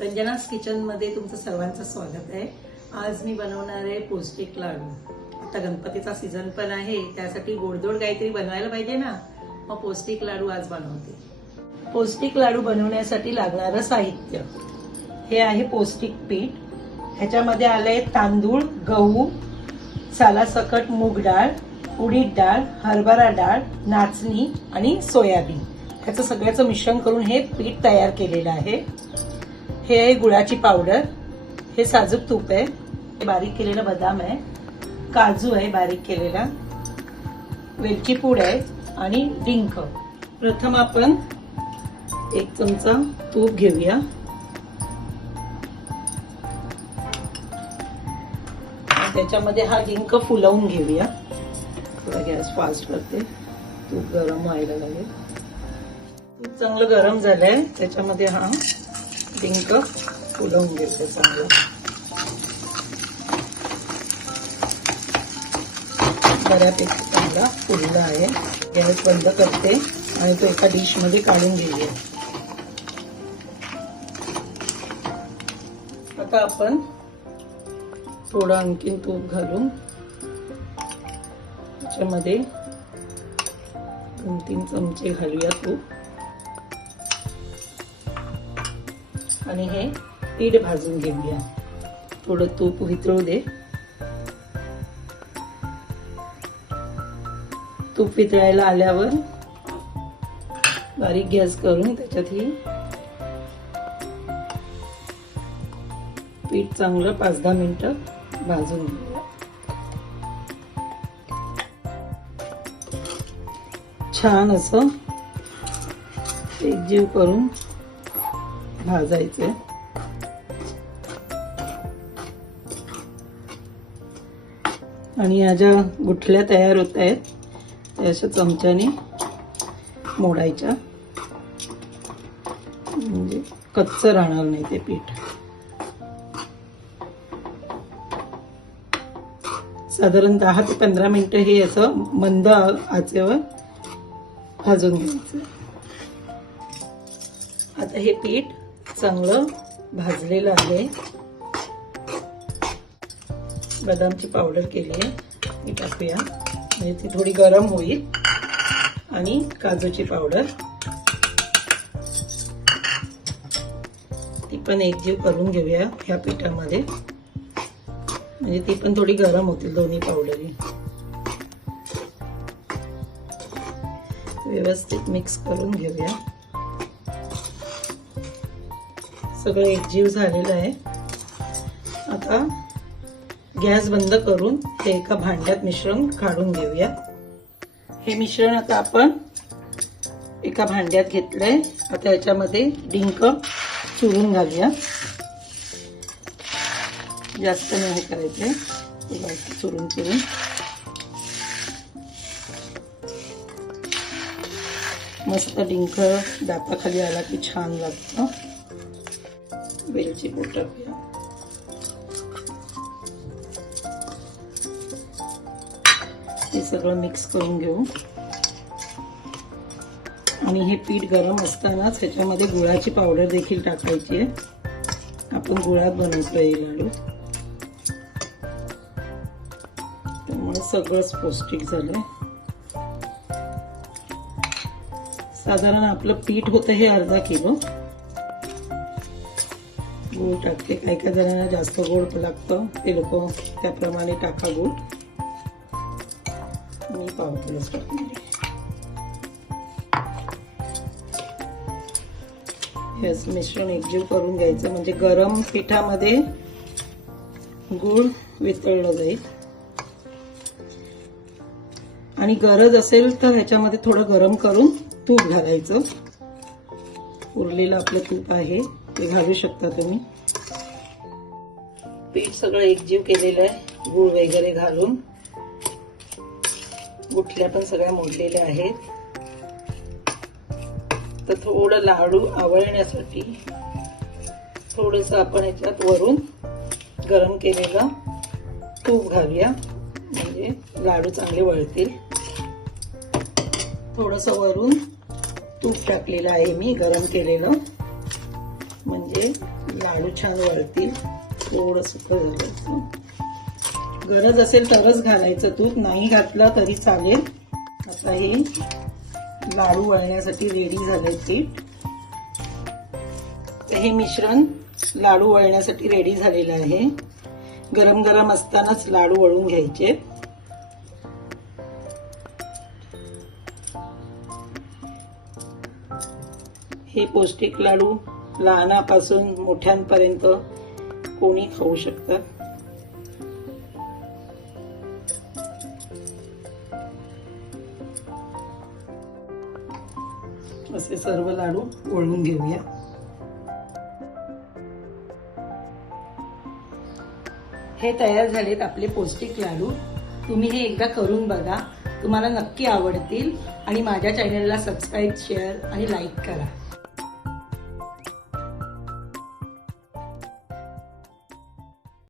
रंजनास kitchen मध्ये तुमचं सर्वांचं स्वागत आहे। आज मी बनवणार आहे पौष्टिक लाडू। आता गणपतीचा सीझन पण आहे, त्यासाठी गोडधोड काहीतरी बनवायला पाहिजे ना, मग पौष्टिक लाडू आज बनवते। पौष्टिक लाडू बनवण्यासाठी लागणारं साहित्य हे आहे पौष्टिक पीठ। ह्याच्यामध्ये आले तांदूळ, गहू, सालासकट मूग डाळ, उडीद डाळ, हरभरा डाळ, नाचणी आणि सोयाबीन। ह्याचं सगळ्याचं मिश्रण करून हे पीठ तयार केलेलं आहे। हे आहे गुळाची पावडर, हे साजूक तूप आहे, हे बारीक केलेला बदाम आहे, काजू आहे बारीक केलेला, वेलची पूड आहे आणि डिंक। प्रथम आपण एक चमचा तूप घेऊया। त्याच्यामध्ये हा डिंक फुलवून घेऊया। थोडा गॅस फास्ट करते, तूप गरम व्हायला लागेल। तूप चांगलं गरम झालंय, त्याच्यामध्ये हा डिंक फुलवून घ्यायचा चांगला। बऱ्यापैकी चांगला फुलला आहे। गॅस बंद करते आणि तो एका डिश मध्ये काढून घेऊया। आता आपण थोडं आणखीन तूप घालून त्याच्यामध्ये 2-3 चमचे घालूया तूप आणि हे पीठ भाजून घेऊया। थोडं तूप वितळू दे। तूप वितळायला आल्यावर बारीक गॅस करून त्याच्यात ही पीठ चांगलं 5-10 मिनिटं भाजून घेऊया। छान असं एकजीव करून भाजायचे। आणि या ज्या गुठल्या तयार होत आहेत त्या अशा चमच्याने मोडायच्या, म्हणजे कच्चं राहणार नाही ते पीठ। साधारण 10 ते 15 मिनिटं हे असं मंद आचेवर भाजून घ्यायचं। आता हे पीठ चांगलं भाजलेलं आहे। बदामची पावडर केली आहे, ती टाकूया म्हणजे ती थोडी गरम होईल। आणि काजूची पावडर ती पण एकजीव करून घेऊया ह्या पिठामध्ये, म्हणजे ती पण थोडी गरम होतील दोन्ही पावडरी। व्यवस्थित मिक्स करून घेऊया। सगळं एकजीव झालेलं आहे। आता गॅस बंद करून हे एका भांड्यात मिश्रण काढून घेऊया। हे मिश्रण आता आपण एका भांड्यात घेतलंय। आता याच्यामध्ये डिंक चुरून घालूया। जास्त नाही हे करायचंय, चुरून चुरून। मस्त डिंक दाताखाली आला की छान लागतं। वेलची पूड टाकूया। हे सगळं मिक्स करून घेऊ। आणि हे पीठ गरम असतानाच ह्याच्यामध्ये गुळाची पावडर देखील टाकायची आहे। आपण गुळात बनवतोय हे लाडू, त्यामुळे सगळंच पौष्टिक झालंय। साधारण आपलं पीठ होतं हे अर्धा किलो। गूळ टाकते, काही काही जणांना जास्त गोड लागतं, ते लोक त्याप्रमाणे टाका गूळ। मी पाव किलोच टाकते। हे मिश्रण एकजीव करून घ्यायचं, म्हणजे गरम पिठामध्ये गूळ वितळलं जाईल। आणि गरज असेल तर ह्याच्यामध्ये थोडं गरम करून तूप घालायचं। उरलेलं आपलं तूप आहे ते घालू शकता तुम्ही। पीठ सगळं एकजीव केलेलं आहे, गूळ वगैरे घालून। गुठल्या पण सगळ्या मोडलेल्या आहेत। तर थोडं लाडू आवळण्यासाठी थोडंसं आपण ह्याच्यात वरून गरम केलेलं तूप घालूया, म्हणजे लाडू चांगले वळतील। थोडंसं वरून तूप टाकलेलं आहे मी गरम केलेलं। म्हणजे लाडू छान वळतील. थोडं सुकं झालं, गरज असेल तरच घालायचं तूप, नाही घातलं तरी चालेल. आता हे लाडू वळण्यासाठी रेडी झालंय पीठ. हे मिश्रण लाडू वळण्यासाठी रेडी झालेलं आहे. गरम गरम असतानाच लाडू वळून घ्यायचे. हे पौष्टिक लाडू लहानापासून मोठ्यांपर्यंत कोणी खाऊ शकतात. असे सर्व लाडू वळून घेऊया. हे तयार झालेत आपले पौष्टिक लाडू. तुम्ही हे एकदा करून बघा, तुम्हाला नक्की आवडतील. आणि माझ्या चॅनलला सबस्क्राईब, शेअर आणि लाईक करा.